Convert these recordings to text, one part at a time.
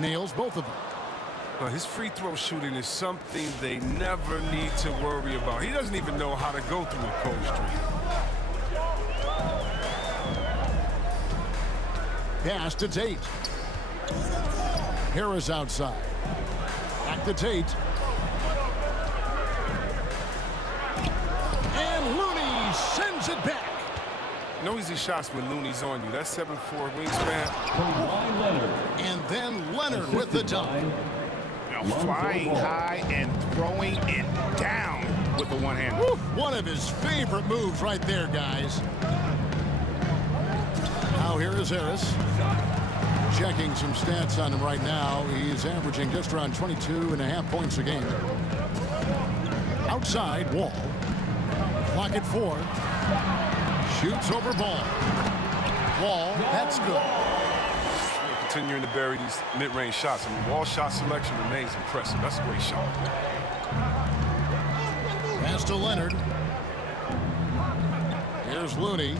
nails both of them. His free throw shooting is something they never need to worry about. He doesn't even know how to go through a cold streak. Pass to Tate. Harris outside. Back to Tate. And Looney sends it back. No easy shots when Looney's on you. That's 7'4" wingspan. And then Leonard with the dunk. Flying high and throwing it down with the one hand. One of his favorite moves right there, guys. Now here is Harris. Checking some stats on him right now. He's averaging just around 22.5 points a game. Outside, Wall. Clock at 4. Shoots over Ball. Wall, that's good. Continuing to bury these mid-range shots. I mean, Wall shot selection remains impressive. That's a great shot. Pass to Leonard. Here's Looney.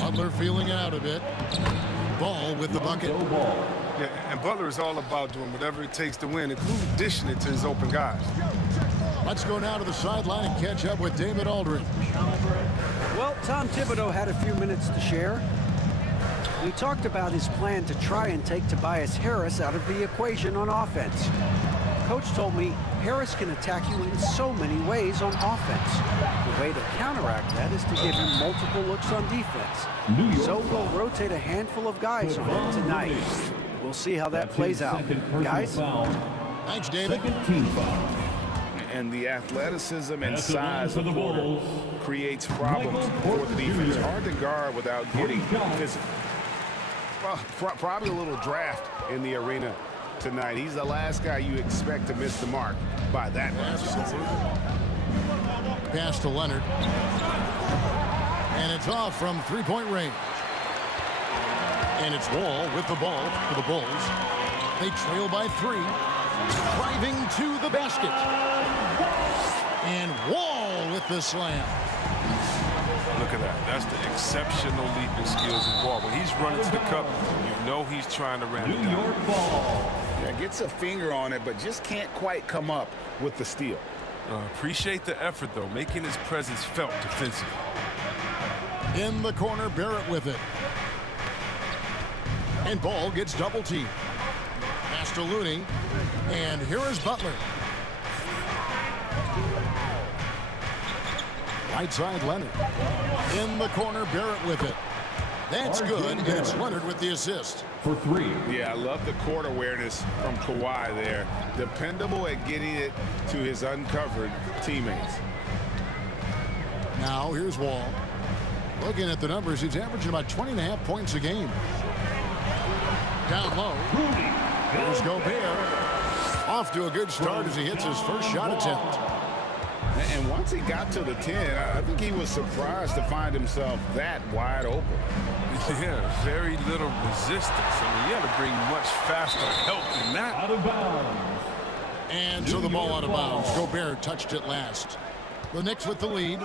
Butler feeling out a bit. Ball with the bucket. Yeah, and Butler is all about doing whatever it takes to win, including dishing it to his open guys. Let's go now to the sideline and catch up with David Aldridge. Well, Tom Thibodeau had a few minutes to share. We talked about his plan to try and take Tobias Harris out of the equation on offense. Coach told me Harris can attack you in so many ways on offense. The way to counteract that is to give him multiple looks on defense. So we'll rotate a handful of guys on him tonight. We'll see how that plays out. Guys? Thanks, David. And the athleticism and size of Porter creates problems for the defense. Hard to guard without getting physical. Probably a little draft in the arena tonight. He's the last guy you expect to miss the mark by that much. Pass to Leonard. And it's off from three-point range. And it's Wall with the ball for the Bulls. They trail by 3. Driving to the basket. And Wall with the slam. Look at that. That's the exceptional leaping skills of Wall. When he's running to the cup, you know he's trying to ram it down. Yeah, gets a finger on it, but just can't quite come up with the steal. Appreciate the effort, though, making his presence felt defensively. In the corner, Barrett with it. And Ball gets double teamed. Pass to Looney. And here is Butler. Right side, Leonard. In the corner, Barrett with it. That's good, and it's Leonard with the assist. For 3. Yeah, I love the court awareness from Kawhi there. Dependable at getting it to his uncovered teammates. Now, here's Wall. Looking at the numbers, he's averaging about 20.5 points a game. Down low. Here's Gobert. Off to a good start as he hits his first shot attempt. And once he got to the 10, I think he was surprised to find himself that wide open. Yeah, very little resistance. I mean, you had to bring much faster help than that. Out of bounds. And so the ball out of bounds. Gobert touched it last. The Knicks with the lead.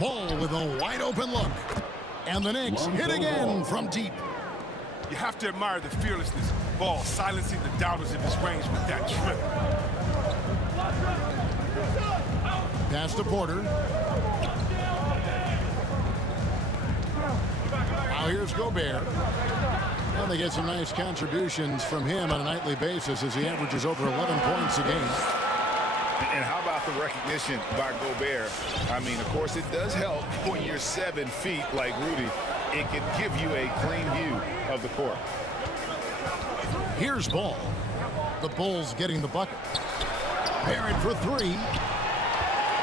Ball with a wide open look. And the Knicks hit again from deep. You have to admire the fearlessness of Ball, silencing the doubters of his range with that trip. Pass to Porter. Now here's Gobert. And they get some nice contributions from him on a nightly basis as he averages over 11 points a game. And how about the recognition by Gobert? I mean, of course, it does help when you're 7 feet like Rudy. It can give you a clean view of the court. Here's Ball. The Bulls getting the bucket. Barrett for 3.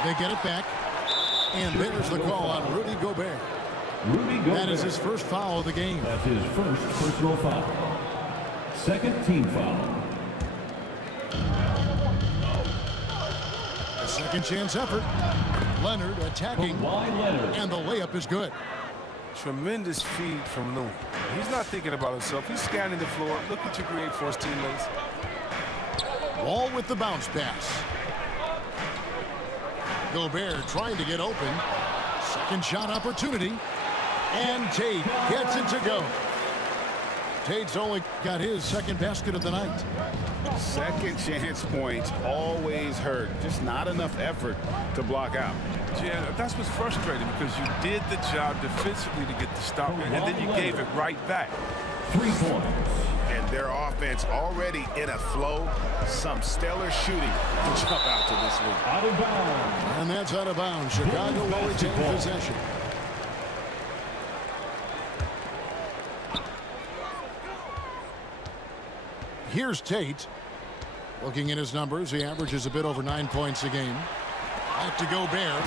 They get it back. And there's the call on Rudy Gobert. That is his first foul of the game. That's his first personal foul. Second team foul. A second chance effort. Leonard attacking. And the layup is good. Tremendous feed from Looney. He's not thinking about himself. He's scanning the floor, looking to create for his teammates. Wall with the bounce pass. Gobert trying to get open. Second shot opportunity. And Tate gets it to go. Tate's only got his second basket of the night. Second chance points always hurt. Just not enough effort to block out. Yeah, that's what's frustrating because you did the job defensively to get the stop, and then you gave it right back. 3 points. And their offense already in a flow. Some stellar shooting to jump out to this lead. Out of bounds. And that's out of bounds. Chicago will retain possession. Here's Tate. Looking at his numbers, he averages a bit over 9 points a game. Back to Gobert.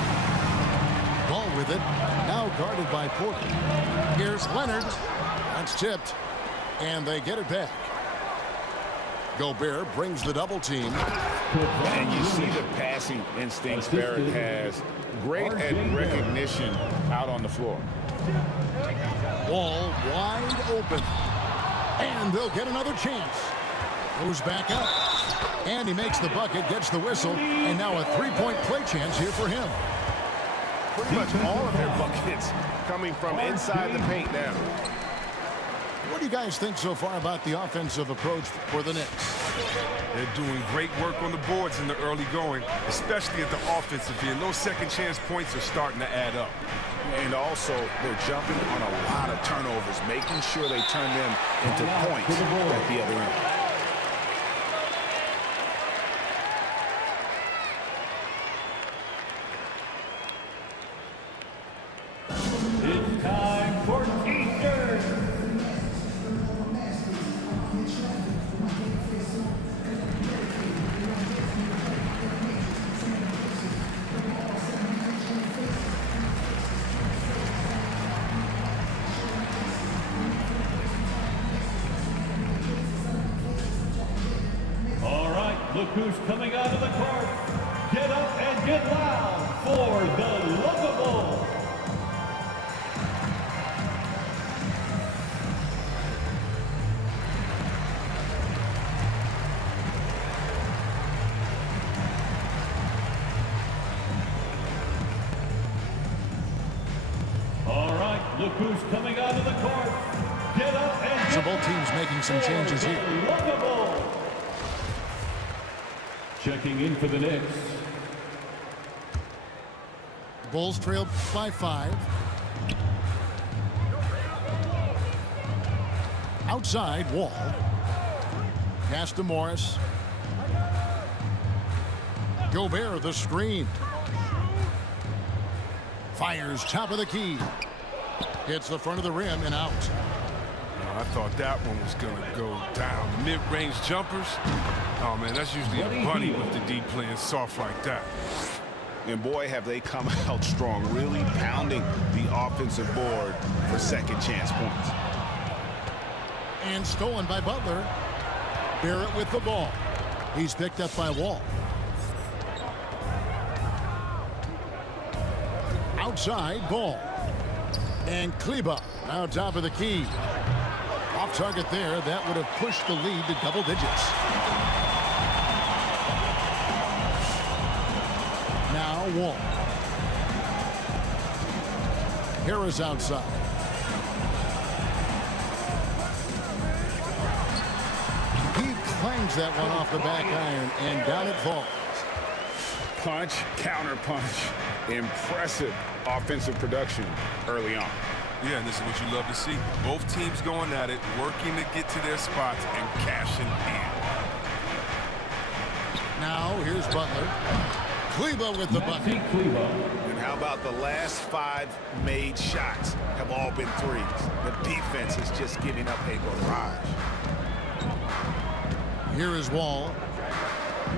Ball with it. Now guarded by Porter. Here's Leonard. That's tipped. And they get it back. Gobert brings the double team. And you see the passing instincts Barrett has. Great at recognition out on the floor. Wall wide open. And they'll get another chance. Goes back up. And he makes the bucket, gets the whistle, and now a three-point play chance here for him. Pretty much all of their buckets coming from inside the paint now. What do you guys think so far about the offensive approach for the Knicks? They're doing great work on the boards in the early going, especially at the offensive end. Those second chance points are starting to add up. And also, they're jumping on a lot of turnovers, making sure they turn them into points at the other end. It's time for Eastern. All right, look who's coming out of the court. Get up and get loud for the Lovable. All right, look who's coming out of the court. Get up and So get both teams making some changes here. Lovable. Checking in for the Knicks. Bulls trail by 5. Outside, Wall. Pass to Morris. Gobert, the screen. Fires top of the key. Hits the front of the rim and out. I thought that one was going to go down. Mid-range jumpers. Oh, man, that's usually a bunny with the deep playing soft like that. And boy, have they come out strong, really pounding the offensive board for second chance points. And stolen by Butler. Barrett with the ball. He's picked up by Wall. Outside, Ball. And Kleba now top of the key. Off target there. That would have pushed the lead to double digits. Now Wall. Harris outside. He clangs that one off the back iron, and down it falls. Punch, counter punch. Impressive offensive production early on. Yeah, and this is what you love to see. Both teams going at it, working to get to their spots and cashing in. Now here's Butler. Kleba with the bucket. And how about the last 5 made shots have all been threes? The defense is just giving up a barrage. Here is Wall.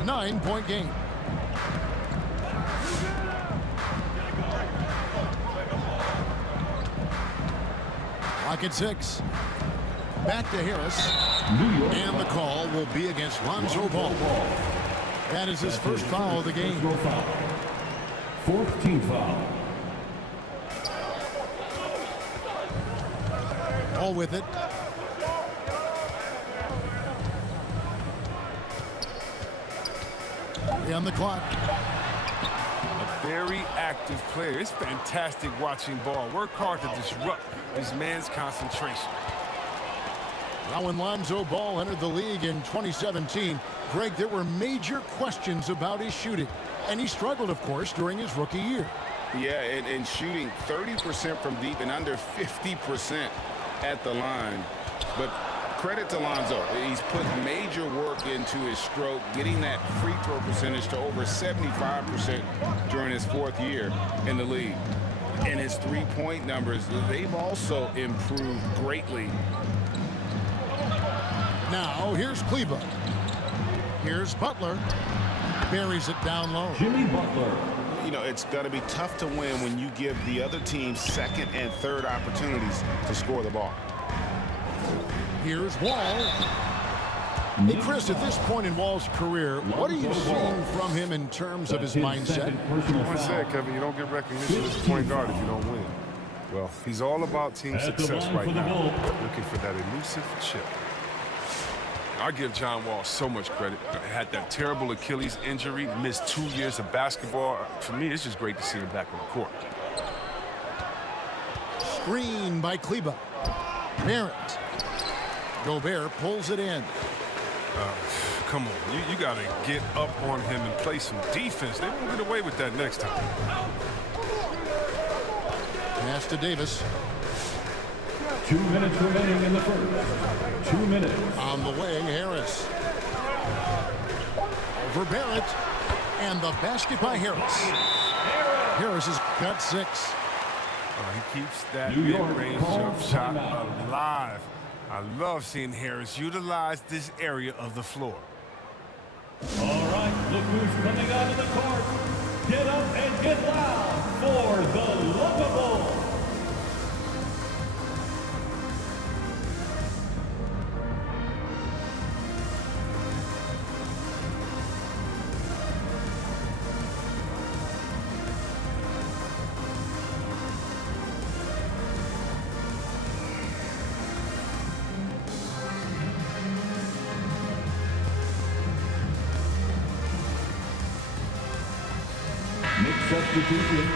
9-point game. Clock at 6. Back to Harris. And the call will be against Lonzo Ball. That is his first foul of the game. 4th team foul. Ball with it. On the clock. A very active player. It's fantastic watching ball. Work hard to disrupt this man's concentration. Now, when Lonzo Ball entered the league in 2017, Greg, there were major questions about his shooting. And he struggled, of course, during his rookie year. Yeah, and shooting 30% from deep and under 50% at the line. But credit to Lonzo. He's put major work into his stroke, getting that free throw percentage to over 75% during his 4th year in the league. And his three-point numbers, they've also improved greatly. Now, here's Kleber. Here's Butler. Buries it down low. Jimmy Butler. You know, it's going to be tough to win when you give the other team second and third opportunities to score the ball. Here's Wall. Hey, Chris, at this point in Wall's career, what are you seeing from him in terms of his mindset? I said, Kevin, you don't get recognition as a point guard if you don't win. Well, he's all about team success right now, looking for that elusive chip. I give John Wall so much credit. He had that terrible Achilles injury, missed 2 years of basketball. For me, it's just great to see him back on the court. Screen by Kleber. Barrett. Gobert pulls it in. Come on, you got to get up on him and play some defense. They won't get away with that next time. Pass to Davis. 2 minutes remaining in the first. 2 minutes. On the way, Harris. Over Barrett. And the basket by Harris. Harris has got 6. He keeps that mid-range jump shot alive. I love seeing Harris utilize this area of the floor. All right, look who's coming out of the court. Get up and get loud for the Lovable. Substitution.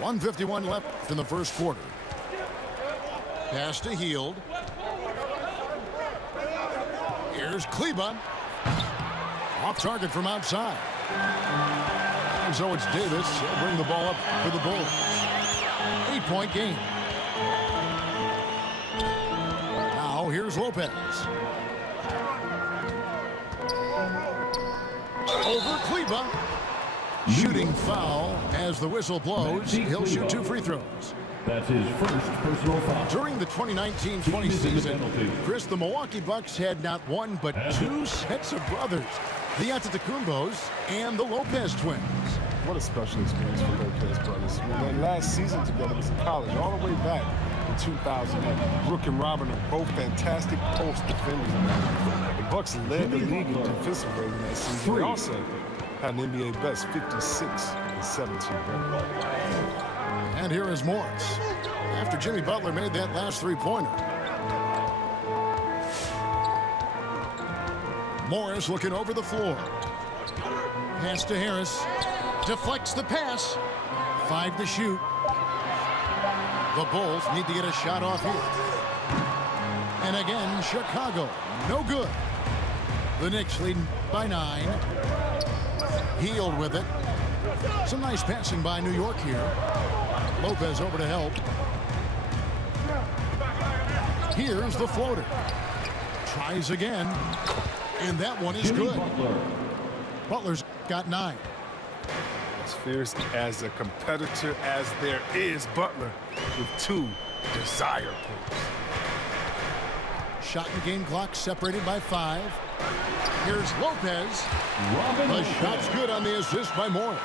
1:51 left in the first quarter. Pass to Hield. Here's Kleber. Off target from outside. And so it's Davis. He'll bring the ball up for the Bulls. 8-point game. Now here's Lopez. Over Kleber. Shooting foul as the whistle blows. He'll shoot 2 free throws. That's his first personal foul. During the 2019-20 season, Chris, the Milwaukee Bucks had not one but 2 sets of brothers, the Antetokounmpos and the Lopez twins. What a special experience for Lopez brothers. Their last season together was in college, all the way back in 2008. Brooke and Robin are both fantastic post defenders. The Bucks led the league in defensive rating that season. They also had an NBA best 56 and 17 record. And here is Morris after Jimmy Butler made that last 3-pointer. Morris looking over the floor. Pass to Harris. Deflects the pass. 5 to shoot. The Bulls need to get a shot off here. And again, Chicago. No good. The Knicks leading by 9. Hield with it. Some nice passing by New York here. Lopez over to help. Here's the floater. Tries again. And that one is good. Butler's got 9. As fierce as a competitor as there is, Butler with 2 desire points. Shot and game clock separated by 5. Here's Lopez. The shot's good on the assist by Morris.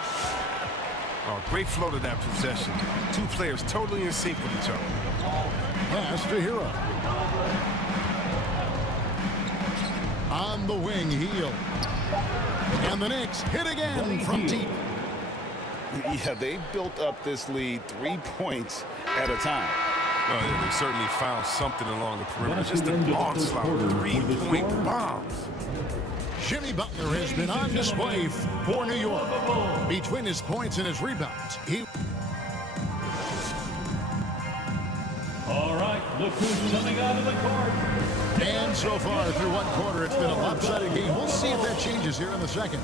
Oh, great flow to that possession. 2 players totally in sync with each other. Pass to Hero. On the wing, Hield. And the Knicks hit again from deep. Yeah, they built up this lead 3 points at a time. Oh, yeah, they certainly found something along the perimeter. Just an onslaught of 3-point bombs. Jimmy Butler has been on display for New York. Between his points and his rebounds, All right, look who's coming out of the court. And so far through one quarter, it's been a lopsided game. We'll see if that changes here in the second.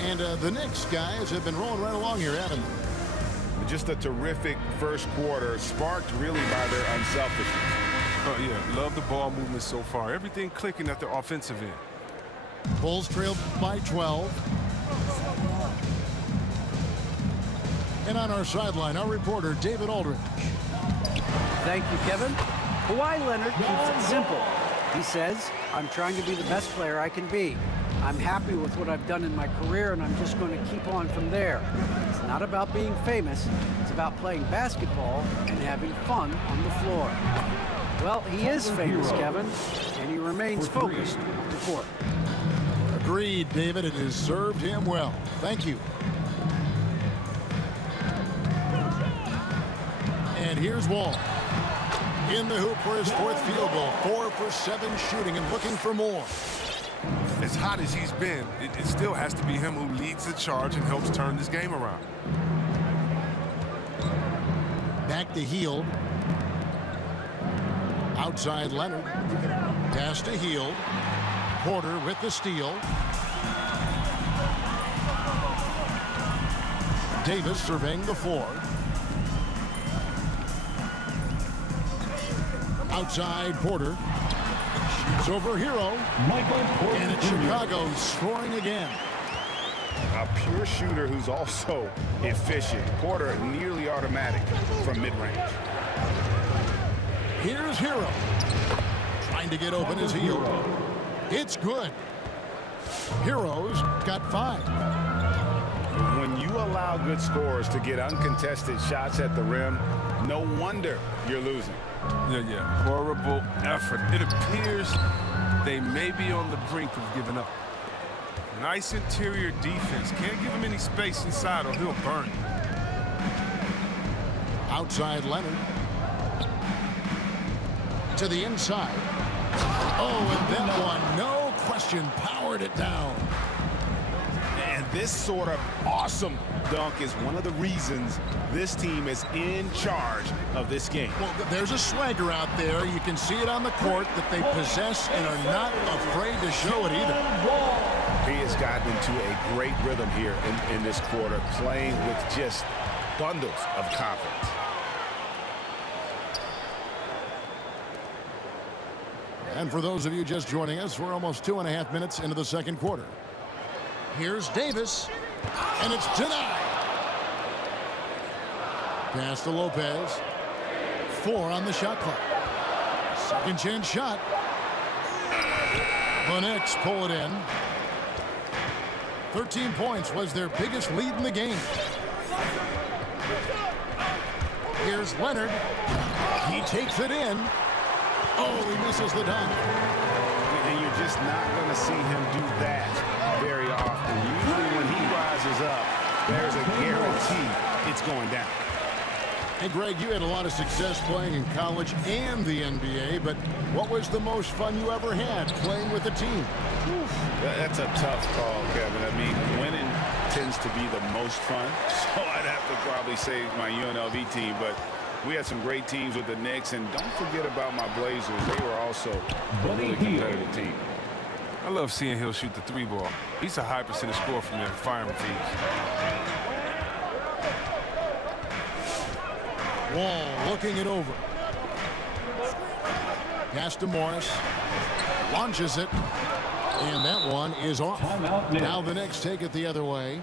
And the Knicks guys have been rolling right along here, haven't they? Just a terrific first quarter, sparked really by their unselfishness. Oh, yeah, love the ball movement so far. Everything clicking at the offensive end. Bulls trail by 12. And on our sideline, our reporter, David Aldridge. Thank you, Kevin. Kawhi Leonard keeps it simple. He says, I'm trying to be the best player I can be. I'm happy with what I've done in my career, and I'm just going to keep on from there. It's not about being famous. It's about playing basketball and having fun on the floor. Well, he is famous, Kevin, and he remains focused on the court. Agreed, David. It has served him well. Thank you. And here's Wall. In the hoop for his fourth field goal. 4 for 7 shooting and looking for more. As hot as he's been, it still has to be him who leads the charge and helps turn this game around. Back to Hield. Outside Leonard. Pass to Hield. Porter with the steal. Davis surveying the floor. Outside Porter. Shoots over Hero. And it's Chicago scoring again. A pure shooter who's also efficient. Porter nearly automatic from mid-range. Here's Hero. Trying to get open is Hield. It's good. Hero's got 5. When you allow good scorers to get uncontested shots at the rim, no wonder you're losing. Yeah. Horrible effort. It appears they may be on the brink of giving up. Nice interior defense. Can't give him any space inside or he'll burn. Outside Leonard. To the inside. Oh, and that one, no question, powered it down. And this sort of awesome dunk is one of the reasons this team is in charge of this game. Well, there's a swagger out there. You can see it on the court that they possess and are not afraid to show it either. He has gotten into a great rhythm here in this quarter, playing with just bundles of confidence. And for those of you just joining us, we're almost 2.5 minutes into the second quarter. Here's Davis, and it's denied. Pass to Lopez. 4 on the shot clock. Second chance shot. The Knicks pull it in. 13 points was their biggest lead in the game. Here's Leonard. He takes it in. Oh, he misses the dunk. And you're just not going to see him do that very often. Usually when he rises up, there's a guarantee it's going down. Hey, Greg, you had a lot of success playing in college and the NBA, but what was the most fun you ever had playing with a team? That's a tough call, Kevin. I mean, winning tends to be the most fun, so I'd have to probably say my UNLV team, but we had some great teams with the Knicks, and don't forget about my Blazers. They were also a really competitive team. I love seeing Hill shoot the 3-ball. He's a high percentage scorer from their firing fees. Wall looking it over. Pass to Morris. Launches it. And that one is off. Now the Knicks take it the other way.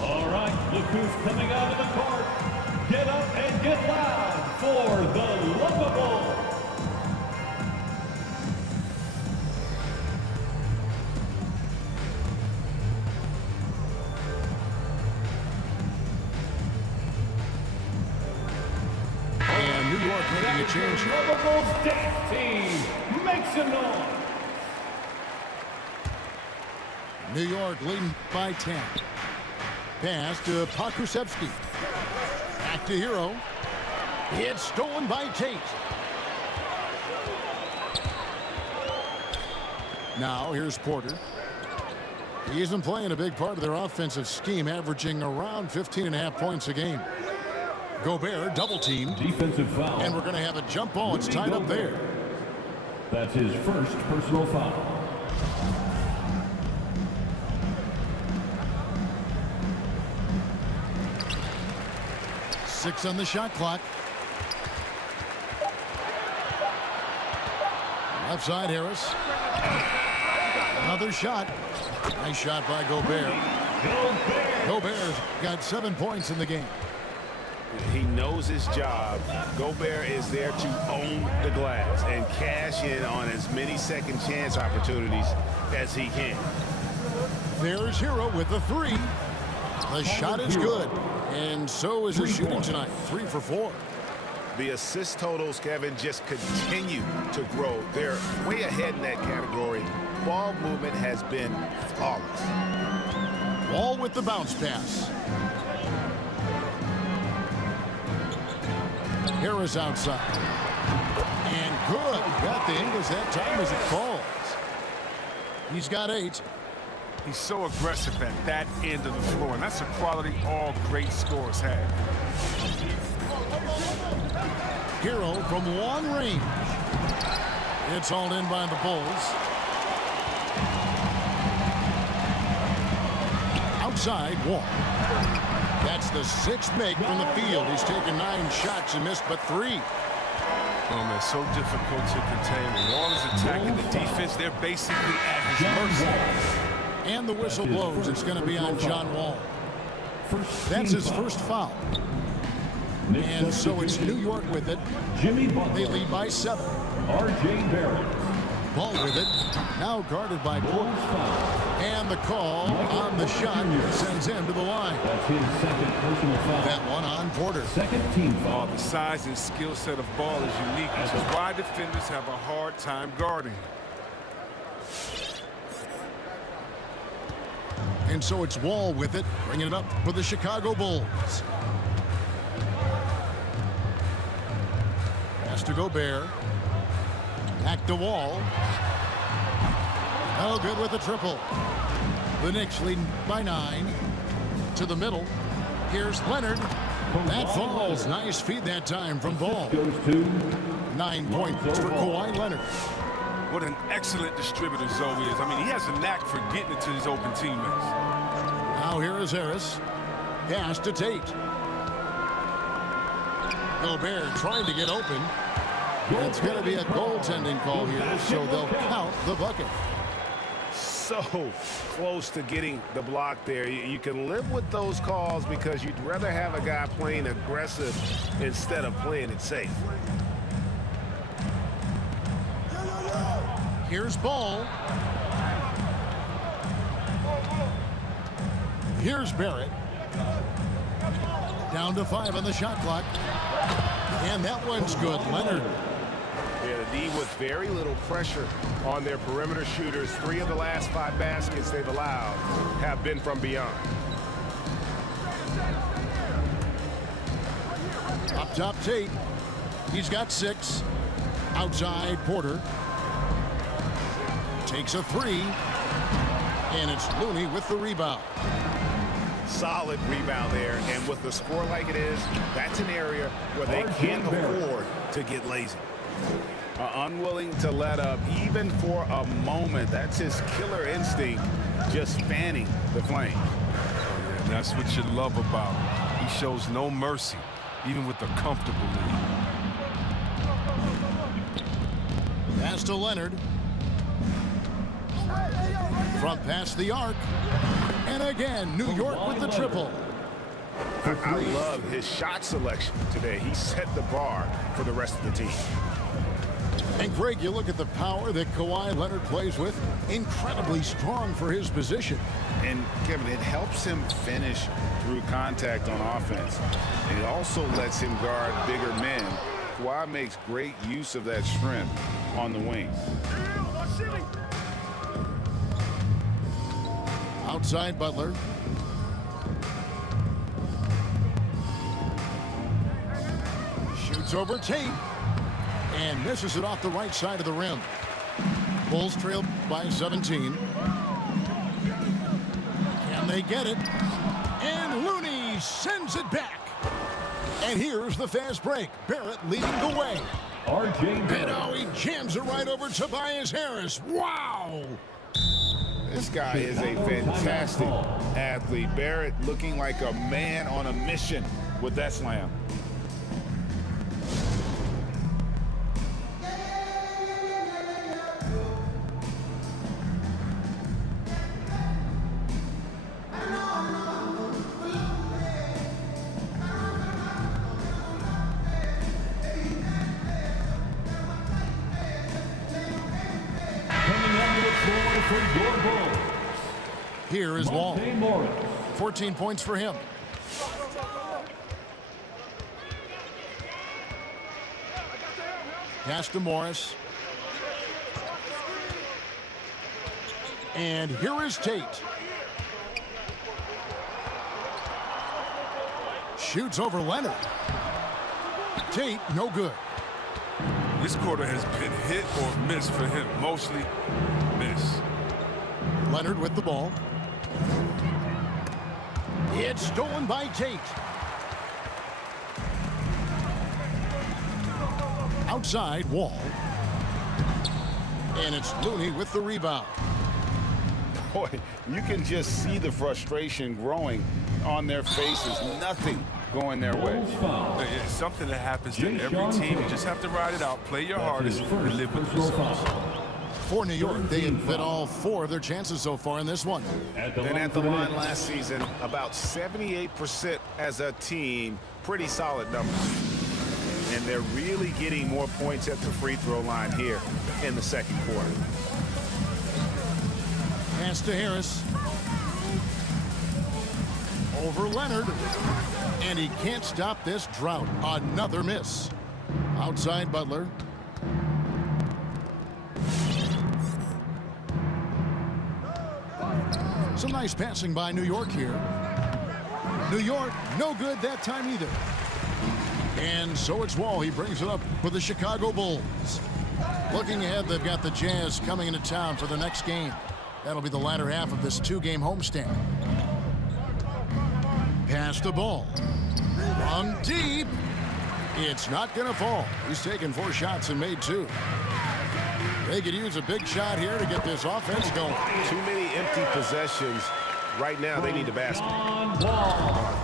All right, look who's coming out of the court. Get up and get loud for the Lovable. And New York making a change. Lovable's dance team, make some noise. New York leading by 10. Pass to Pokusevski. Back to Hero. It's stolen by Tate. Now here's Porter. He's been playing a big part of their offensive scheme, averaging around 15.5 points a game. Gobert double teamed. Defensive foul. And we're going to have a jump ball. It's tied up there. That's his first personal foul. Six on the shot clock. Left side, Harris. Another shot. Nice shot by Gobert. Gobert's got 7 points in the game. He knows his job. Gobert is there to own the glass and cash in on as many second chance opportunities as he can. There's Hero with the three. The shot is good. And so is his shooting tonight. 3 for 4. The assist totals, Kevin, just continue to grow. They're way ahead in that category. Ball movement has been flawless. Wall with the bounce pass. Harris outside. And good. Got the English that time as it falls. He's got 8. He's so aggressive at that end of the floor, and that's a quality all great scorers have. Hero from long range. It's hauled in by the Bulls. Outside, Wall. That's the 6th make from the field. He's taken 9 shots and missed but 3. Oh, man, so difficult to contain. When Wall is attacking the defense, they're basically at his mercy. And the whistle blows. It's going to be on John Wall. That's his first foul. And so it's New York with it. Jimmy Butler. They lead by 7. R.J. Barrett. Ball with it. Now guarded by Porter. And the call on the shot sends him to the line. That's his second personal foul. That one on Porter. Second team foul. The size and skill set of Ball is unique, which is why defenders have a hard time guarding him. And so it's Wall with it, bringing it up for the Chicago Bulls. Pass to Gobert. Back to Wall. Oh, good with the triple. The Knicks lead by 9. To the middle. Here's Leonard. That falls. Nice feed that time from Ball. Goes to 9 points for Kawhi Leonard. What an excellent distributor Zoe is. I mean, he has a knack for getting it to his open teammates. Now here is Harris. Pass to Tate. Gobert trying to get open. It's going to be a goaltending call here, so they'll count the bucket. So close to getting the block there. You can live with those calls because you'd rather have a guy playing aggressive instead of playing it safe. Here's Ball. Here's Barrett. Down to 5 on the shot clock. And that one's good. Leonard. Yeah, the D with very little pressure on their perimeter shooters. 3 of the last 5 baskets they've allowed have been from beyond. Up top, Tate. He's got 6. Outside, Porter. Takes a 3. And it's Looney with the rebound. Solid rebound there. And with the score like it is, that's an area where they can't afford to get lazy. Unwilling to let up even for a moment. That's his killer instinct, just fanning the flame. Yeah, and that's what you love about him. He shows no mercy, even with the comfortable lead. Pass to Leonard. Front past the arc. And again, New York with the triple. I love his shot selection today. He set the bar for the rest of the team. And Greg, you look at the power that Kawhi Leonard plays with. Incredibly strong for his position. And Kevin, it helps him finish through contact on offense. It also lets him guard bigger men. Kawhi makes great use of that strength on the wing. Outside Butler. Shoots over Tate. And misses it off the right side of the rim. Bulls trail by 17. Can they get it? And Looney sends it back. And here's the fast break. Barrett leading the way. R.J. And oh, he jams it right over Tobias Harris. Wow! This guy is a fantastic athlete. Barrett looking like a man on a mission with that slam. Here is Wall. 14 points for him. Pass to Morris. And here is Tate. Shoots over Leonard. Tate, no good. This quarter has been hit or miss for him. Mostly miss. Leonard with the ball. It's stolen by Tate. Outside, Wall. And it's Looney with the rebound. Boy, you can just see the frustration growing on their faces. Nothing going their way. It's something that happens to every team. You just have to ride it out, play your hardest, and live with yourselves. For New York, they have hit all 4 of their chances so far in this one. Then at the line last season, about 78% as a team. Pretty solid numbers. And they're really getting more points at the free throw line here in the second quarter. Pass to Harris. Over Leonard. And he can't stop this drought. Another miss. Outside Butler. Some nice passing by New York here. New York, no good that time either. And so it's Wall. He brings it up for the Chicago Bulls. Looking ahead, they've got the Jazz coming into town for the next game. That'll be the latter half of this 2-game homestand. Pass the ball. From deep. It's not going to fall. He's taken 4 shots and made 2. They could use a big shot here to get this offense going. Too many empty possessions. Right now, they need a basket.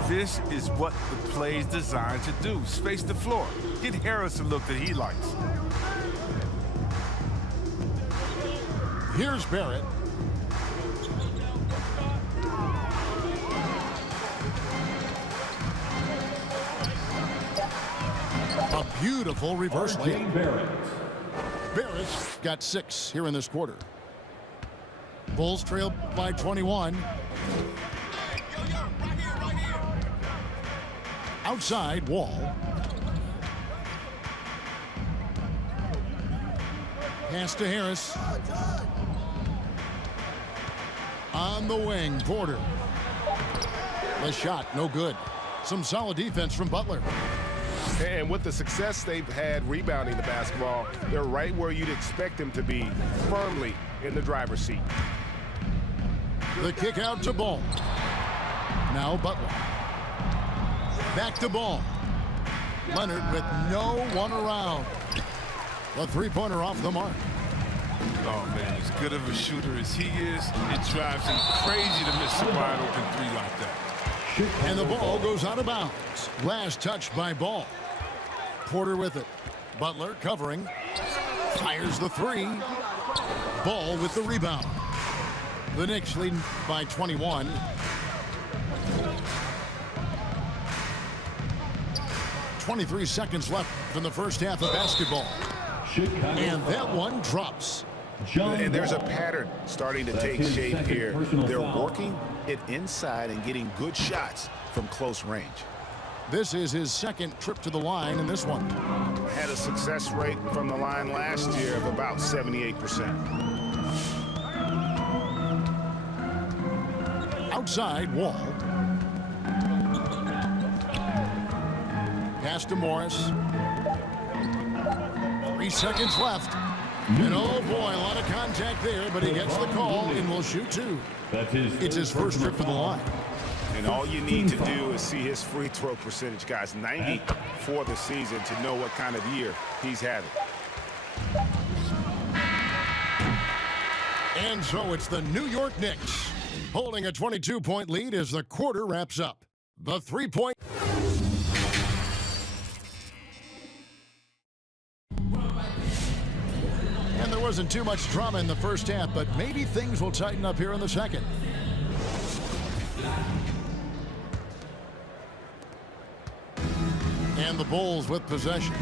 This is what the play is designed to do. Space the floor. Get Harris a look that he likes. Here's Barrett. A beautiful reverse layup. Barrett's got 6 here in this quarter. Bulls trail by 21. Outside, Wall. Pass to Harris. On the wing, Porter. The shot, no good. Some solid defense from Butler. And with the success they've had rebounding the basketball, they're right where you'd expect them to be, firmly in the driver's seat. The kick out to Ball. Now Butler. Back to Ball. Leonard with no one around. The 3-pointer off the mark. Oh, man, as good of a shooter as he is, it drives him crazy to miss a wide open 3 like that. And the ball goes out of bounds. Last touch by Ball. Porter with it. Butler covering. Fires the 3. Ball with the rebound. The Knicks lead by 21. .23 seconds left in the first half of basketball. And that one drops. And there's a pattern starting to take shape here. They're working it inside and getting good shots from close range. This is his second trip to the line in this one. Had a success rate from the line last year of about 78%. Outside, Wall. Pass to Morris. 3 seconds left. And oh boy, a lot of contact there, but he gets the call and will shoot 2. It's his first trip to the line. And all you need to do is see his free throw percentage, guys. 90 for the season to know what kind of year he's having. And so it's the New York Knicks holding a 22-point lead as the quarter wraps up. The 3-point. And there wasn't too much drama in the first half, but maybe things will tighten up here in the second. And the Bulls with possession.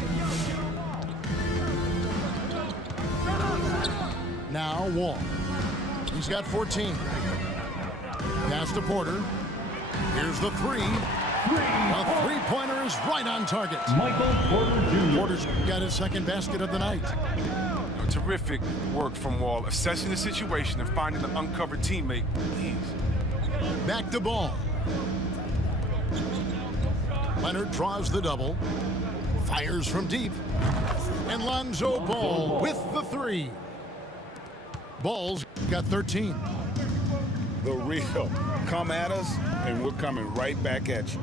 Now Wall. He's got 14. Pass to Porter. Here's the 3. A three-pointer is right on target. Michael Porter Jr. Porter's got his second basket of the night. Terrific work from Wall, assessing the situation and finding an uncovered teammate. Back to Ball. Leonard draws the double. Fires from deep. And Lonzo Ball with the 3. Ball's got 13. The real. Come at us, and we're coming right back at you.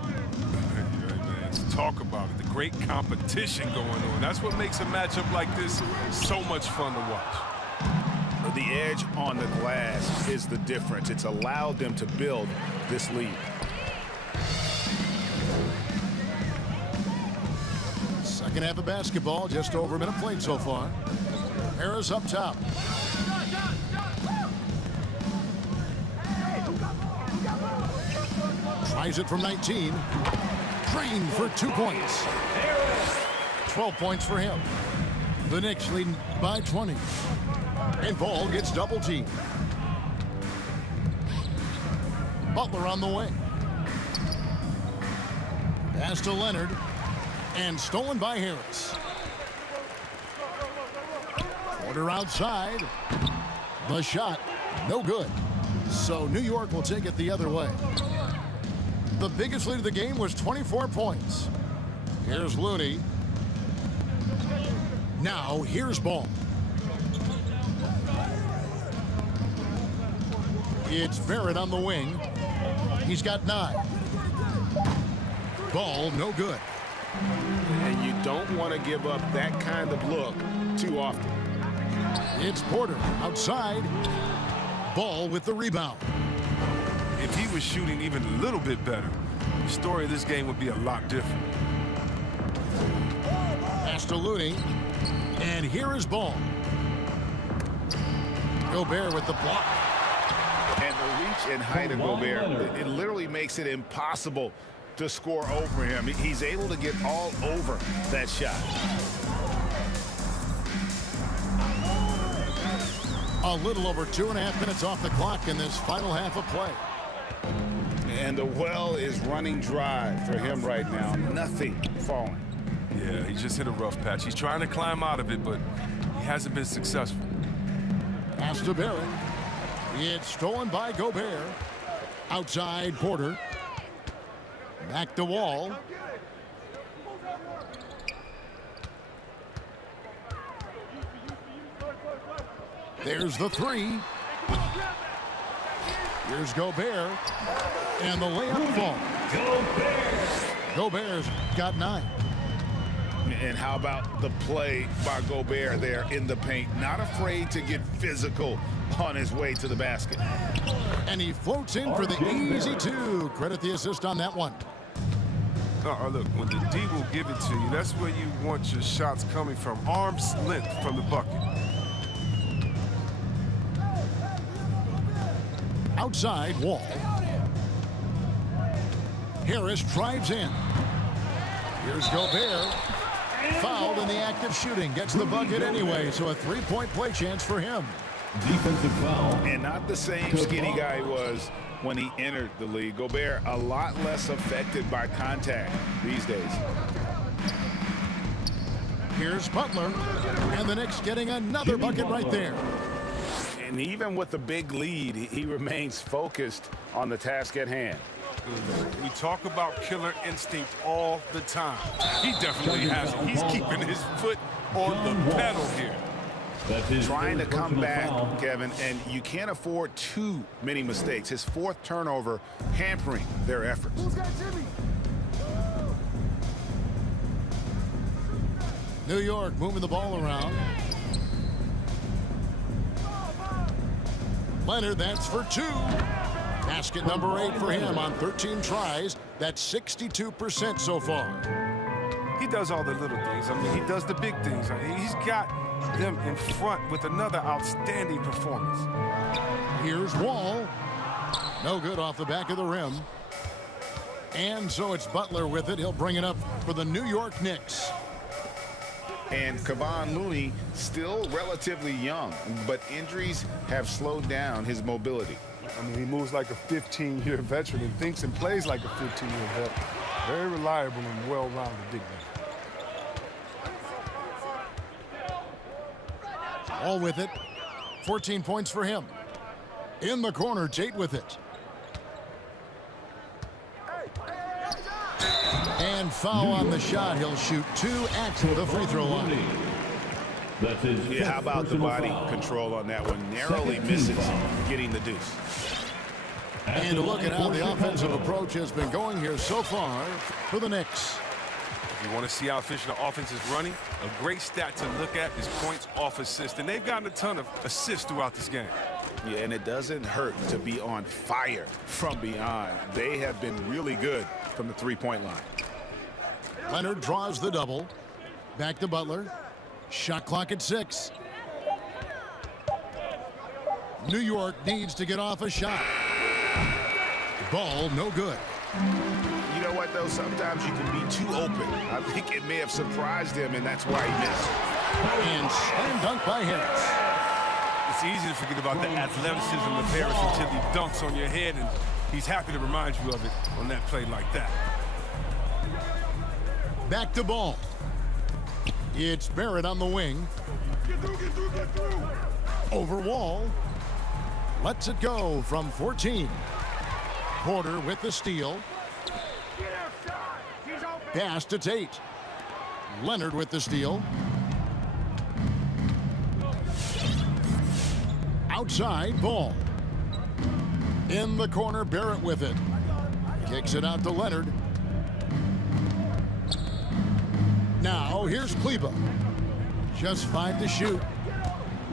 Let's talk about it. The great competition going on. That's what makes a matchup like this so much fun to watch. The edge on the glass is the difference. It's allowed them to build this lead. Second half of basketball, just over a minute played so far. Harris up top. Tries it from 19. Drained for 2 points. 12 points for him. The Knicks leading by 20. And Ball gets double teamed. Butler on the way. Pass to Leonard. And stolen by Harris. Porter outside. The shot, no good. So New York will take it the other way. The biggest lead of the game was 24 points. Here's Looney. Now here's Ball. It's Barrett on the wing. He's got 9. Ball, no good. And you don't want to give up that kind of look too often. It's Porter outside. Ball with the rebound. If he was shooting even a little bit better, the story of this game would be a lot different. Pass to Looney. And here is Ball. Gobert with the block. And the reach and height of Gobert, it literally makes it impossible to score over him. He's able to get all over that shot. A little over 2.5 minutes off the clock in this final half of play. And the well is running dry for him right now. Nothing falling. Yeah, he just hit a rough patch. He's trying to climb out of it, but he hasn't been successful. Pass to Barrett. It's stolen by Gobert. Outside Porter. Back to Wall. There's the 3. Here's Gobert. And the layup falls. Gobert's got 9. And how about the play by Gobert there in the paint? Not afraid to get physical on his way to the basket. And he floats in for the easy 2. Credit the assist on that one. Look, when the D will give it to you, that's where you want your shots coming from. Arm's length from the bucket. Outside Wall. Harris drives in. Here's Gobert. Fouled in the act of shooting. Gets the bucket anyway, so a 3-point play chance for him. Defensive foul. And not the same skinny guy he was when he entered the league. Gobert a lot less affected by contact these days. Here's Butler. And the Knicks getting another bucket right there. And even with the big lead, he remains focused on the task at hand. We talk about killer instinct all the time. He definitely has it. He's keeping his foot on the pedal here. That's his Trying to third come personal back, foul. Kevin, and you can't afford too many mistakes. His fourth turnover hampering their efforts. New York moving the ball around. Leonard, that's for 2. Basket number 8 for him on 13 tries. That's 62% so far. He does all the little things. I mean, he does the big things. He's got them in front with another outstanding performance. Here's Wall. No good off the back of the rim. And so it's Butler with it. He'll bring it up for the New York Knicks. And Kevon Looney still relatively young, but injuries have slowed down his mobility. I mean, he moves like a 15-year veteran and thinks and plays like a 15-year vet. Very reliable and well-rounded big man. All with it. 14 points for him. In the corner, Tate with it. And foul on the shot. He'll shoot 2 at the free throw line. That's his Yeah, how about the personal body foul. control on that one? Narrowly Second misses team foul. getting the deuce. And look at how the offensive approach has been going here so far for the Knicks. If you want to see how efficient the offense is running, a great stat to look at is points off assist. And they've gotten a ton of assists throughout this game. Yeah, and it doesn't hurt to be on fire from beyond. They have been really good from the three-point line. Leonard draws the double. Back to Butler. Shot clock at 6. New York needs to get off a shot. Ball no good. You know what, though? Sometimes you can be too open. I think it may have surprised him, and that's why he missed. And slam dunk by Harris. It's easy to forget about the athleticism of Harris until he dunks on your head, and he's happy to remind you of it on that play like that. Back to Ball. It's Barrett on the wing. Get through. Over Wall. Lets it go from 14. Porter with the steal. Pass to Tate. Leonard with the steal. Outside, Ball. In the corner, Barrett with it. Kicks it out to Leonard. Now, here's Kleba. Just 5 to shoot.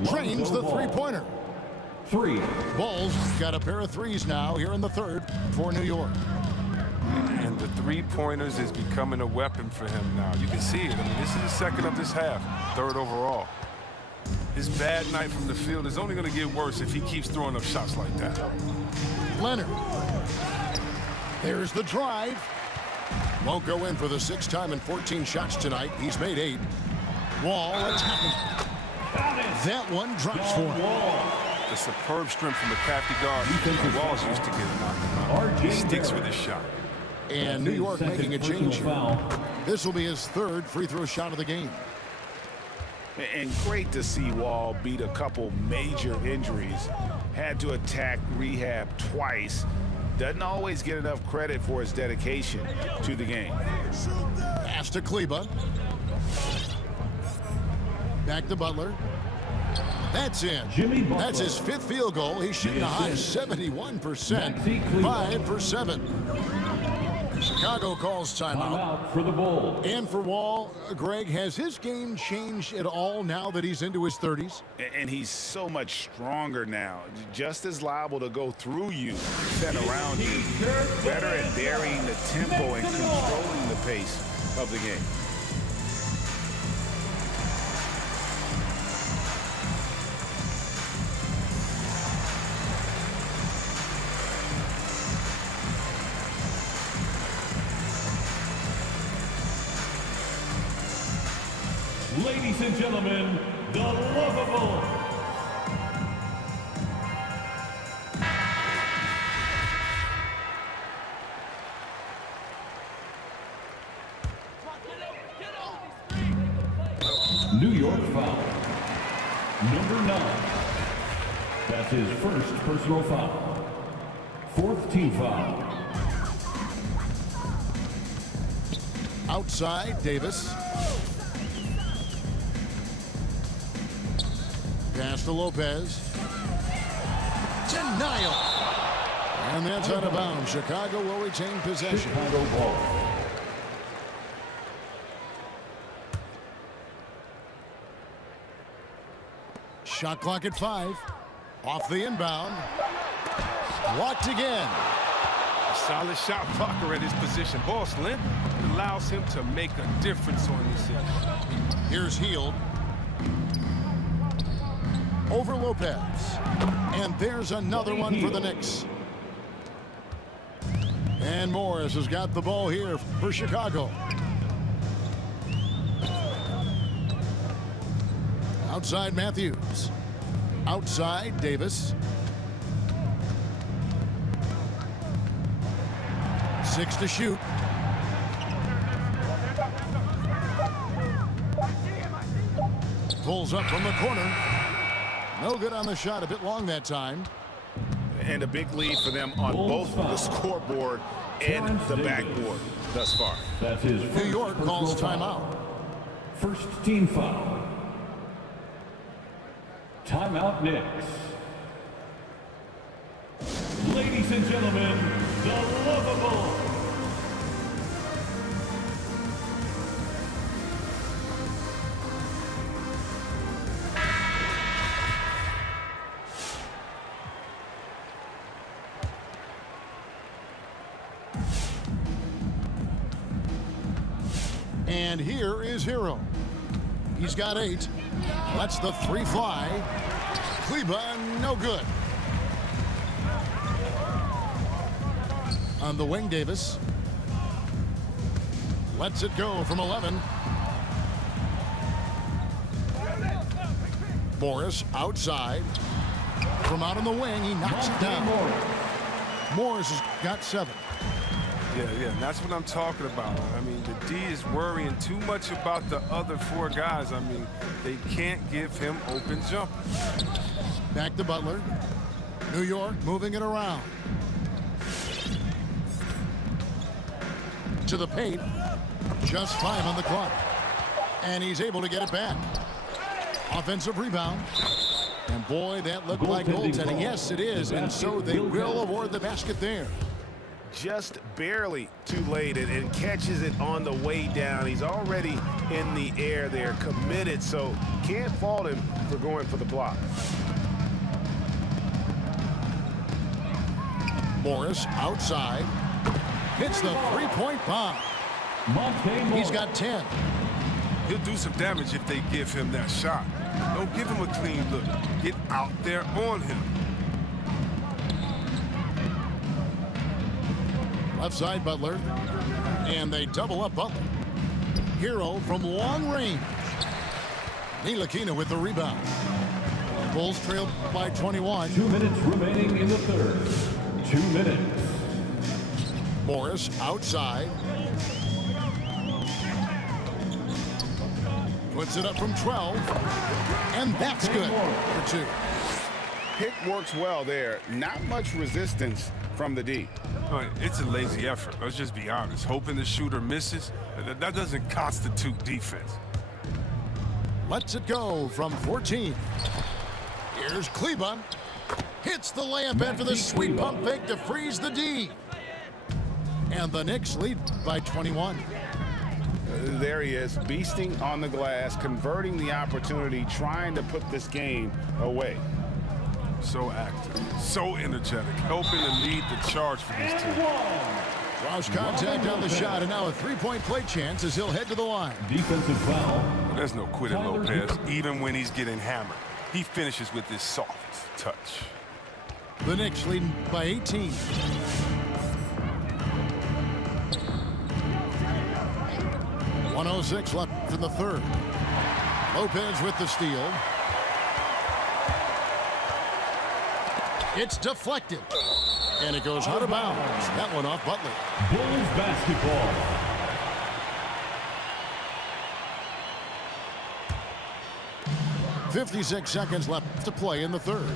Drains the three-pointer. 3. Ball's got a pair of threes now here in the third for New York. And the three-pointers is becoming a weapon for him now. You can see it. I mean, this is the second of this half, third overall. His bad night from the field is only going to get worse if he keeps throwing up shots like that. Leonard. There's the drive. Won't go in for the 6th time in 14 shots tonight. He's made 8. Wall attacking. That one drops for him. The superb strength from the crafty guard. Wall's used to getting knocked him out. He sticks with his shot. And New York making a change here. This will be his 3rd free throw shot of the game. And great to see Wall beat a couple major injuries. Had to attack rehab twice. Doesn't always get enough credit for his dedication to the game. Pass to Kleba. Back to Butler. That's in. That's his 5th field goal. He's shooting a high 71%. 5 for 7. Chicago calls timeout. For the Bulls. And for Wall, Greg, has his game changed at all now that he's into his 30s? And he's so much stronger now. Just as liable to go through you than around you. Better at varying the tempo and controlling the pace of the game. Ladies and gentlemen, the lovable. New York foul. Number 9. That's his 1st personal foul. 4th team foul. Outside, Davis. Pass to Lopez. Denial. And that's out of bounds. Chicago will retain possession. Chicago ball. Shot clock at 5. Off the inbound. Blocked again. A solid shot blocker at his position. Ball slim. It allows him to make a difference on this end. Here's Heald. Over Lopez. And there's another one for the Knicks. And Morris has got the ball here for Chicago. Outside Matthews. Outside Davis. 6 to shoot. Pulls up from the corner. No good on the shot. A bit long that time. And a big lead for them on both the scoreboard and the backboard thus far. That's his New York calls timeout. First team foul. Timeout Knicks. Ladies and gentlemen, the lovable. And here is Hero. He's got 8. Lets the 3 fly. Kleba, no good. On the wing, Davis. Lets it go from 11. Morris outside. From out on the wing, he knocks it down. Morris has got 7. Yeah, and that's what I'm talking about. I mean, the D is worrying too much about the other 4 guys. I mean, they can't give him open jump. Back to Butler. New York moving it around. To the paint. Just 5 on the clock. And he's able to get it back. Offensive rebound. And boy, that looked like goaltending. Yes, it is. And so they will award the basket there. Just barely too late and catches it on the way down. He's already in the air there, committed, so can't fault him for going for the block. Morris outside. Hits the 3-point bomb. He's got 10. He'll do some damage if they give him that shot. Don't give him a clean look. Get out there on him. Left side, Butler. And they double up Butler. Hero from long range. Ntilikina with the rebound. Bulls trail by 21. 2 minutes remaining in the third. 2 minutes. Morris outside. Puts it up from 12. And that's good for 2. Pick works well there. Not much resistance from the D. It's a lazy effort. Let's just be honest. Hoping the shooter misses, that doesn't constitute defense. Lets it go from 14. Here's Kleba. Hits the layup after the sweet pump fake to freeze the D. And the Knicks lead by 21. There he is, beasting on the glass, converting the opportunity, trying to put this game away. So active, so energetic, helping to lead the charge for this team. Draws contact on the shot, and now a 3-point play chance as he'll head to the line. Defensive foul. There's no quitting Lopez, even when he's getting hammered. He finishes with his soft touch. The Knicks leading by 18. .106 left in the third. Lopez with the steal. It's deflected. And it goes out of bounds. That one off Butler. Bulls basketball. .56 seconds left to play in the third.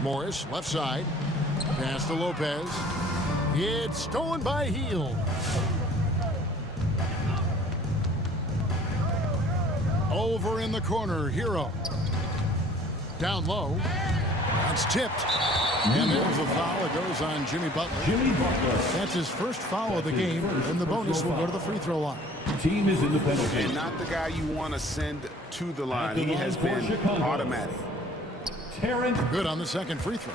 Morris, left side. Pass to Lopez. It's stolen by Heald. Over in the corner, Hero. Down low. That's tipped. And there's a foul. It goes on Jimmy Butler. That's his first foul of the game, and the bonus will go to the free throw line. Team is in the penalty. And not the guy you want to send to the line. He has been automatic. Good on the second free throw.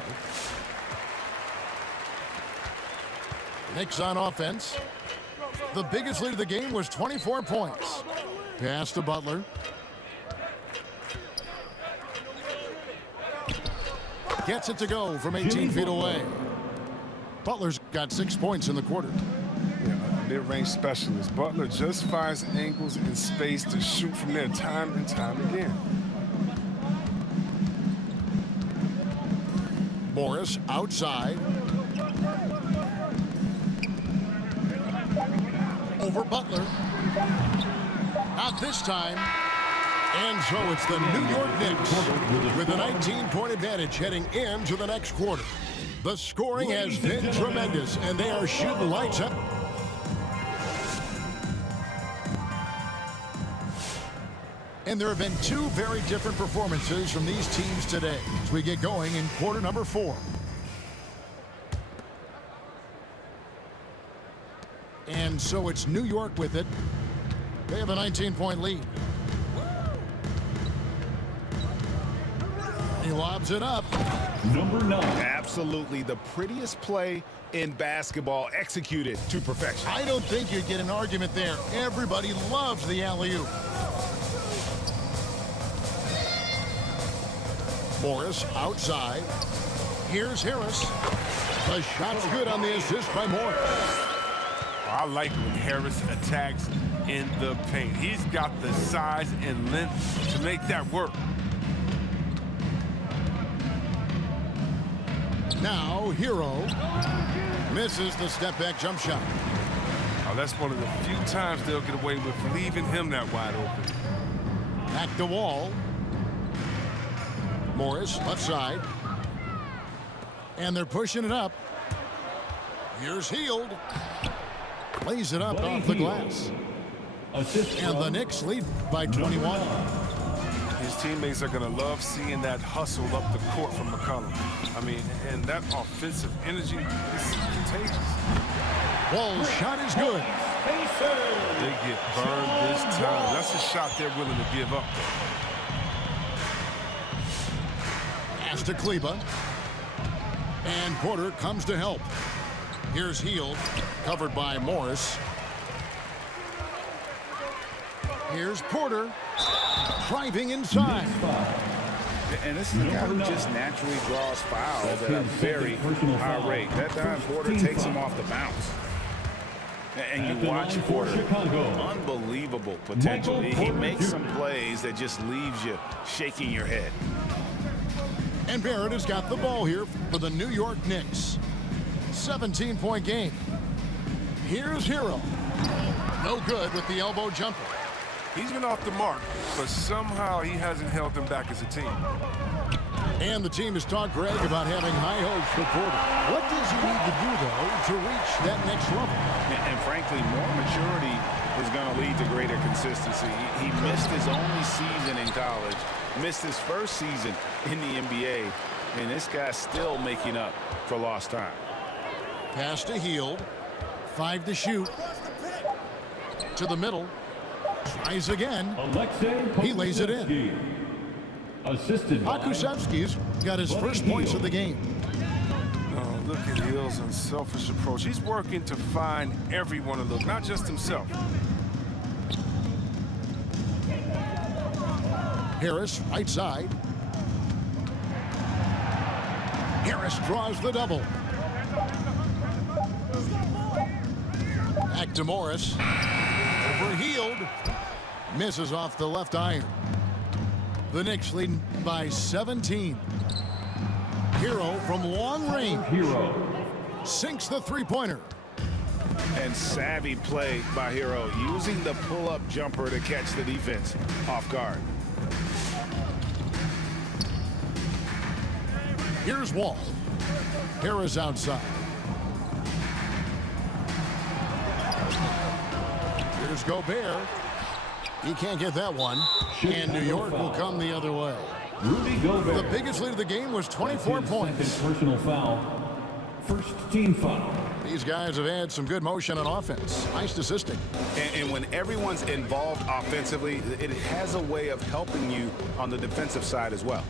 Knicks on offense. The biggest lead of the game was 24 points. Pass to Butler. Gets it to go from 18 feet away. Butler's got 6 points in the quarter. Yeah, mid-range specialist. Butler just finds angles in space to shoot from there time and time again. Morris outside. Over Butler. Not this time. And so it's the New York Knicks with a 19-point advantage heading into the next quarter. The scoring has been tremendous, and they are shooting lights up. And there have been two very different performances from these teams today as we get going in quarter number 4. And so it's New York with it. They have a 19-point lead. He lobs it up. Number 9. Absolutely the prettiest play in basketball, executed to perfection. I don't think you'd get an argument there. Everybody loves the alley-oop. Morris outside. Here's Harris. The shot's good on the assist by Morris. I like when Harris attacks in the paint. He's got the size and length to make that work. Now, Hero misses the step-back jump shot. Oh, that's one of the few times they'll get away with leaving him that wide open. Back to Wall. Morris, left side. And they're pushing it up. Here's Hield. Lays it up off the glass. And the Knicks lead by 21. His teammates are going to love seeing that hustle up the court from McCollum. I mean, and that offensive energy is contagious. Wall's shot is good. They get burned this time. That's a shot they're willing to give up. Pass to Kleba. And Porter comes to help. Here's Hield, covered by Morris. Here's Porter, driving inside. And this is a guy who just naturally draws fouls at a very high rate. That time, Porter takes him off the bounce. And you watch Porter, unbelievable potential. He makes some plays that just leaves you shaking your head. And Barrett has got the ball here for the New York Knicks. 17-point game. Here's Hero. No good with the elbow jumper. He's been off the mark, but somehow he hasn't held them back as a team. And the team has talked Greg about having high hopes for Porter. What does he need to do, though, to reach that next level? And frankly, more maturity is going to lead to greater consistency. He missed his only season in college, missed his first season in the NBA, and this guy's still making up for lost time. Pass to Hield. 5 to shoot. To the middle. Tries again. He lays it in. Pakusevski's got his first points of the game. Oh, look at Hill's unselfish approach. He's working to find everyone to look, not just himself. Harris, right side. Harris draws the double. Back to Morris. Over Hield. Misses off the left iron. The Knicks leading by 17. Hero from long range. Sinks the three-pointer. And savvy play by Hero, using the pull-up jumper to catch the defense off guard. Here's Wall. Harris outside. Here's Gobert. He can't get that one. And New York will come the other way. Rudy Gobert. The biggest lead of the game was 24 points. Second personal foul. First team foul. These guys have had some good motion on offense. Nice assisting. And when everyone's involved offensively, it has a way of helping you on the defensive side as well.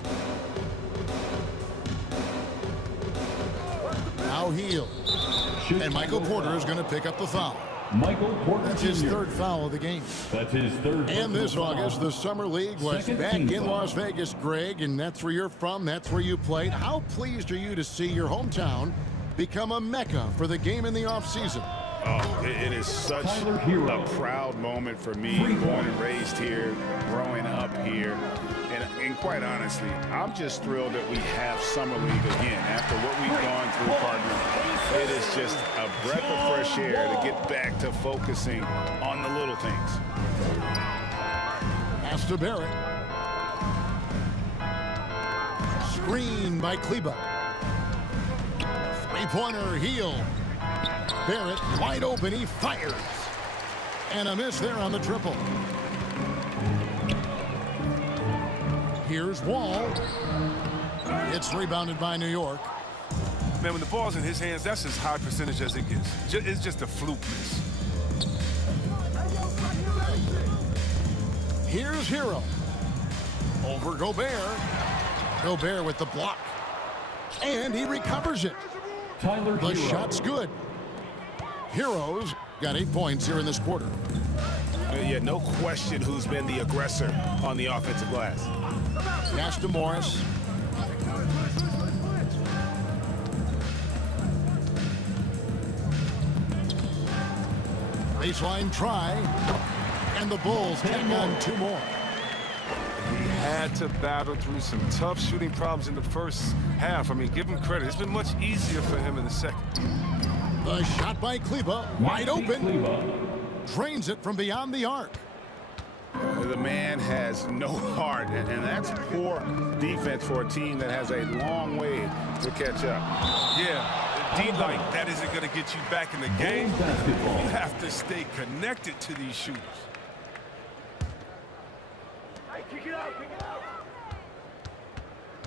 Now Hield. And Michael Porter is going to pick up the foul. Michael Porter That's his Jr. third foul of the game. That's his third. And this personal foul. August, the Summer League was Second back team in foul. Las Vegas, Greg, and that's where you're from. That's where you played. How pleased are you to see your hometown become a mecca for the game in the offseason? Oh, it is such a proud moment for me, born and raised here, growing up here. And quite honestly, I'm just thrilled that we have Summer League again. After what we've gone through, partner, it is just a breath of fresh air to get back to focusing on the little things. Pass to Barrett. Screen by Kleba. Three-pointer, Hield. Barrett wide open, he fires. And a miss there on the triple. Here's Wall. It's rebounded by New York. Man, when the ball's in his hands, that's as high percentage as it gets. It's just a fluke miss. Here's Hero. Over Gobert. Gobert with the block. And he recovers it. Tyler The Hero. shot's good. Hero's got 8 points here in this quarter. Yeah, no question who's been the aggressor on the offensive glass. Pass to Morris. Baseline try. And the Bulls take on 2 more. He had to battle through some tough shooting problems in the first half. I mean, give him credit. It's been much easier for him in the second. The shot by Kleba, wide open. Kleba. Drains it from beyond the arc. The man has no heart, and that's poor defense for a team that has a long way to catch up. Yeah, a D like that isn't going to get you back in the game. Basketball. You have to stay connected to these shooters.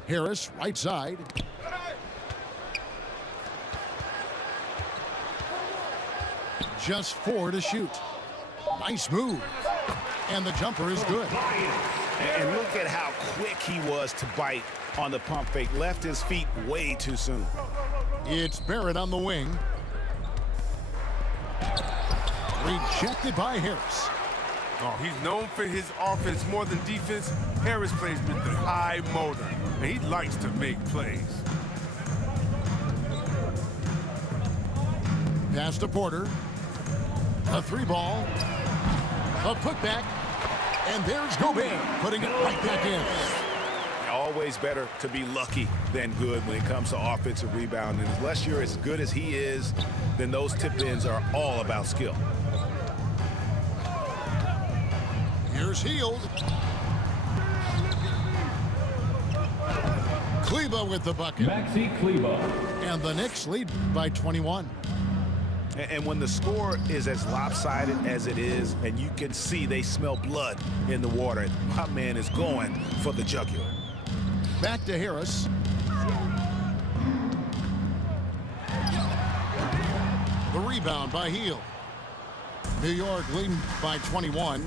Harris, right side. Just 4 to shoot. Nice move. And the jumper is good. And look at how quick he was to bite on the pump fake. Left his feet way too soon. It's Barrett on the wing. Rejected by Harris. Oh, he's known for his offense more than defense. Harris plays with the high motor, and he likes to make plays. Pass to Porter. A 3-ball. A putback. And there's Gobert putting it right back in. Always better to be lucky than good when it comes to offensive rebounding. Unless you're as good as he is, then those tip-ins are all about skill. Here's Hield. Kleba with the bucket. Maxi Kleba. And the Knicks lead by 21. And when the score is as lopsided as it is, and you can see they smell blood in the water, my man is going for the jugular. Back to Harris. The rebound by Hield. New York leading by 21.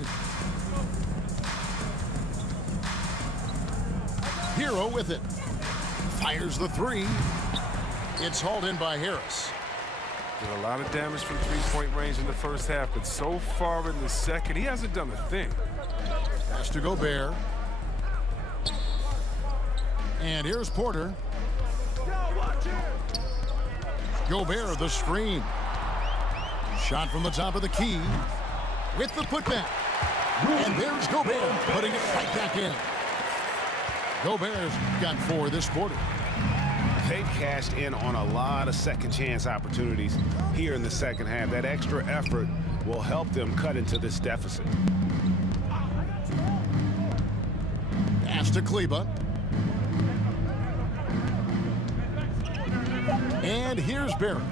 Hero with it. Fires the 3. It's hauled in by Harris. Did a lot of damage from three-point range in the first half, but so far in the second, he hasn't done a thing. Pass to Gobert. And here's Porter. Gobert, the screen. Shot from the top of the key. With the putback. And there's Gobert putting it right back in. Gobert's got 4 this quarter. They've cashed in on a lot of second chance opportunities here in the second half. That extra effort will help them cut into this deficit. Pass to Kleba. And here's Barrett.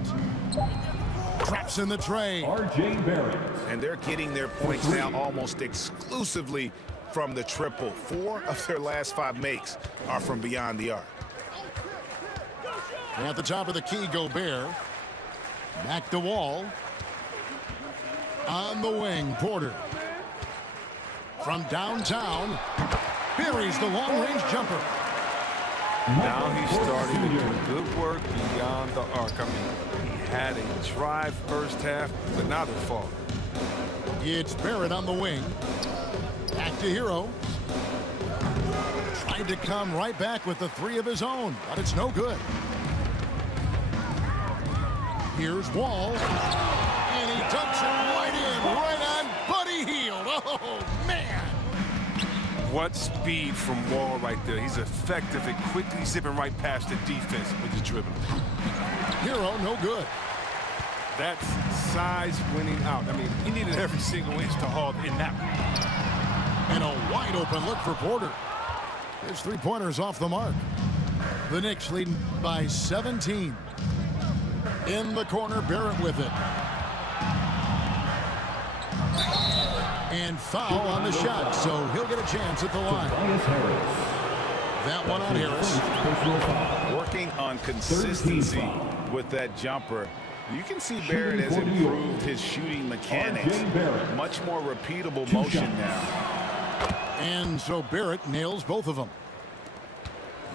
Traps in the tray. R.J. Barrett. And they're getting their points now almost exclusively from the triple. 4 of their last 5 makes are from beyond the arc. At the top of the key, Gobert. Back to Wall. On the wing, Porter. From downtown, buries the long-range jumper. Now he's starting to do good work beyond the arc. I mean, he had a drive first half, but now they're falling. It's Barrett on the wing. Back to Hero. Tried to come right back with the 3 of his own, but it's no good. Here's Wall. And he dunks it right in, right on Buddy Hield. Oh, man. What speed from Wall right there. He's effective at quickly zipping right past the defense with his dribbling. Hero, no good. That's size winning out. I mean, he needed every single inch to haul in that one. And a wide open look for Porter. His 3-pointers off the mark. The Knicks leading by 17. In the corner, Barrett with it. And foul on the shot, so he'll get a chance at the line. That one on Harris. Working on consistency with that jumper. You can see Barrett has improved his shooting mechanics. Much more repeatable motion now. And so Barrett nails both of them.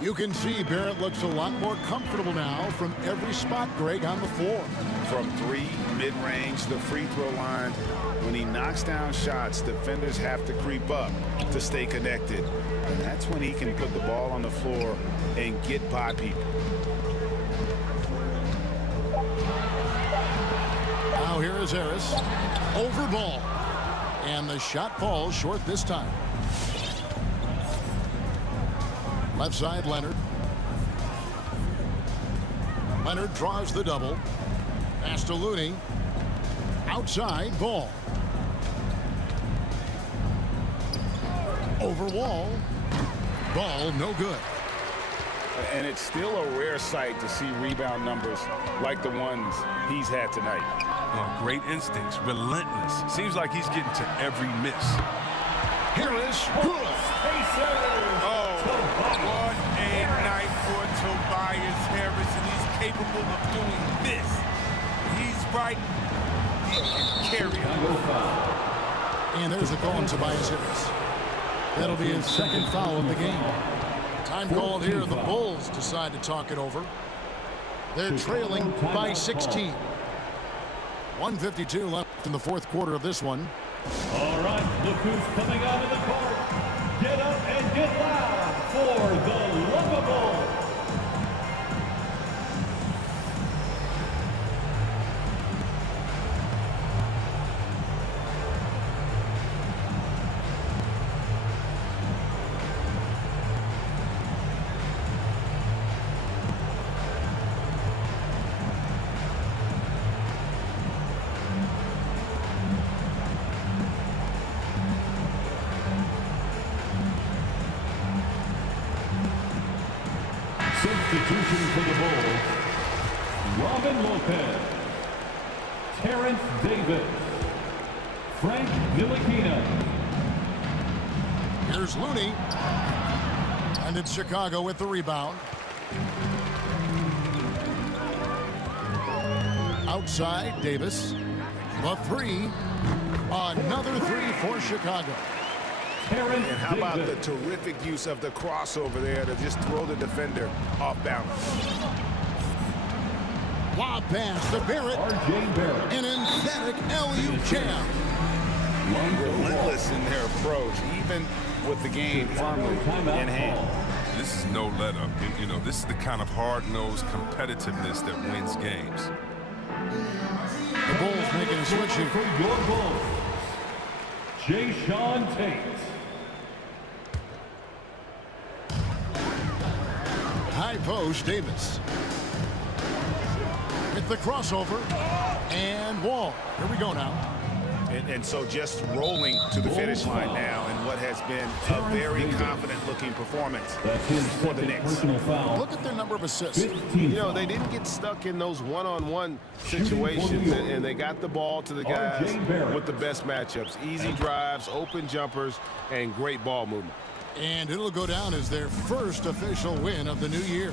You can see Barrett looks a lot more comfortable now from every spot, Greg, on the floor. From 3, mid-range, the free throw line. When he knocks down shots, defenders have to creep up to stay connected. And that's when he can put the ball on the floor and get by people. Now here is Harris. Over ball. And the shot falls short this time. Left side, Leonard. Leonard draws the double. Pass to Looney. Outside, Ball. Over Wall. Ball, no good. And it's still a rare sight to see rebound numbers like the ones he's had tonight. Oh, great instincts, relentless. Seems like he's getting to every miss. Harris, good. What a night for Tobias Harris, and he's capable of doing this. He's right. He can carry it. And there's a call on Tobias Harris. That'll be his 2nd foul of the game. Time called here. The Bulls decide to talk it over. They're trailing by 16. 1:52 left in the 4th quarter of this one. All right, look who's coming out of the court. Get up and get loud for the Lovable. Substitution for the Bulls, Robin Lopez, Terrence Davis, Frank Ntilikina. Here's Looney. And it's Chicago with the rebound. Outside, Davis. The 3. Another 3 for Chicago. And how about the terrific use of the crossover there to just throw the defender off balance. Lob pass to Barrett. R.J. Barrett. An emphatic LU jam. Relentless in their approach, even with the game firmly in hand. This is no let-up. You know, this is the kind of hard-nosed competitiveness that wins games. The Bulls making a switch here. For your Bulls, Jayshawn Tate. High post, Davis. With the crossover. And Wall. Here we go now. And so just rolling to the finish line now in what has been a very confident-looking performance for the Knicks. Look at their number of assists. You know, they didn't get stuck in those one-on-one situations, and they got the ball to the guys with the best matchups. Easy drives, open jumpers, and great ball movement. And it'll go down as their first official win of the new year.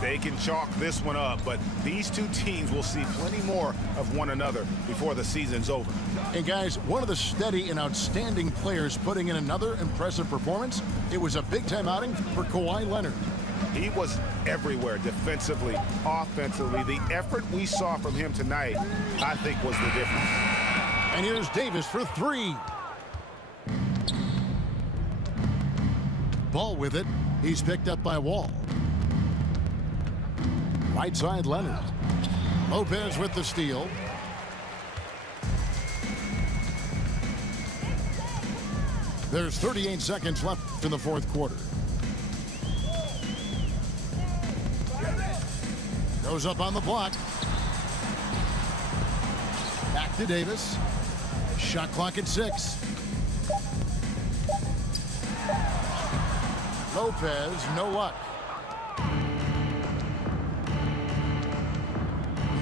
They can chalk this one up, but these two teams will see plenty more of one another before the season's over. And guys, one of the steady and outstanding players putting in another impressive performance. It was a big-time outing for Kawhi Leonard. He was everywhere defensively, offensively. The effort we saw from him tonight, I think, was the difference. And here's Davis for three. Ball with it. He's picked up by Wall. Right side, Leonard. Lopez with the steal. There's 38 seconds left in the fourth quarter. Goes up on the block. Back to Davis. Shot clock at 6. Lopez, no luck.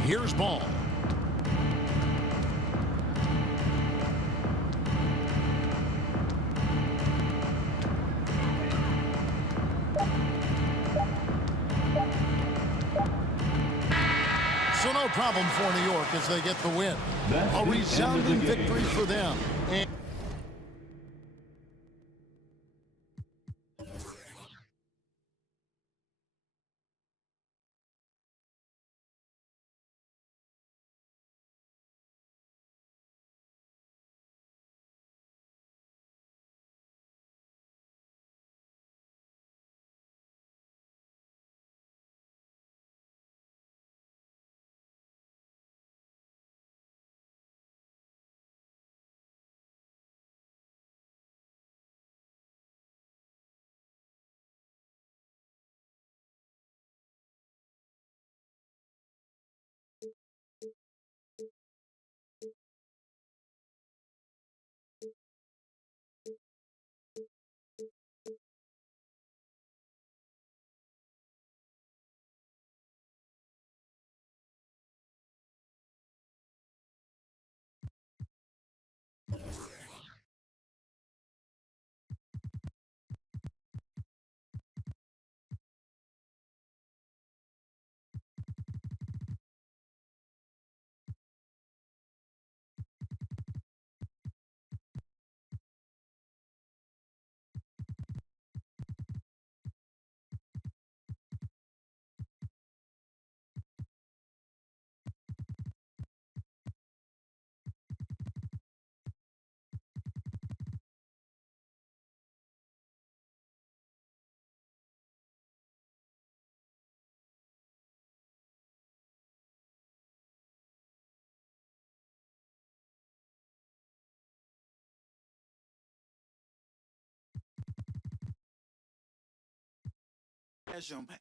Here's Ball. So no problem for New York as they get the win. A resounding victory for them. And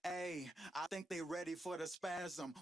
Hey, I think they ready for the spasm.